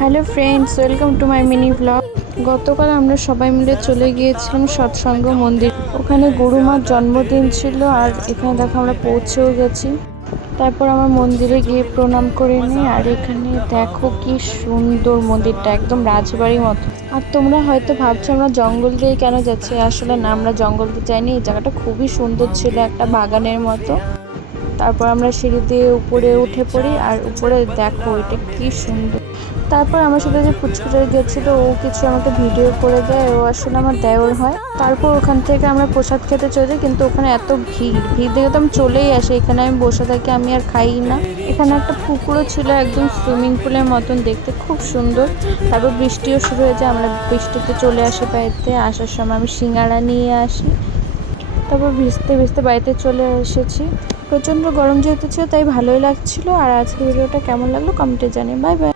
Hello friends, welcome to my mini blog. গতকাল আমরা সবাই মিলে চলে গিয়েছিলাম সৎসঙ্গ মন্দির। ওখানে গুরুমার জন্মদিন ছিল আর এখানে দেখো আমরা পৌঁছেও গেছি। তারপর আমার মন্দিরে গিয়ে প্রণাম করে নিই। আর এখানে দেখো কি সুন্দর মন্দিরটা, একদম রাজবাড়ির মতো। আর তোমরা হয়তো ভাবছো আমরা জঙ্গল দিয়ে কেন যাচ্ছি, আসলে না, আমরা জঙ্গল দিয়ে যাইনি। এই জায়গাটা খুবই সুন্দর ছিল, একটা বাগানের মতো। তারপর আমরা সিঁড়ি দিয়ে উপরে উঠে পড়ি আর উপরে দেখো এটা কি সুন্দর। তারপর আমার সাথে যে পুচকুটা গেছিলো ও কিছু আমাকে ভিডিও করে দেয়, ও আসলে আমার দেওর হয়। তারপর ওখান থেকে আমরা প্রসাদ খেতে চলে যাই, কিন্তু ওখানে এত ভিড় দেখে তো আমি চলেই আসি। এখানে আমি বসে থাকি, আমি আর খাই না। এখানে একটা পুকুরও ছিল, একদম সুইমিং পুলের মতন, দেখতে খুব সুন্দর। তারপর বৃষ্টিও শুরু হয়ে যায়, আমরা বৃষ্টিতে চলে আসি বাড়িতে। আসার সময় আমি সিঙ্গাড়া নিয়ে আসি। তারপর ভিজতে ভিজতে বাড়িতে চলে এসেছি। প্রচণ্ড গরম যেহেতু ছিল তাই ভালোই লাগছিল। আর আজকে ভিডিওটা কেমন লাগলো কমেন্টে জানিয়ে। Bye bye.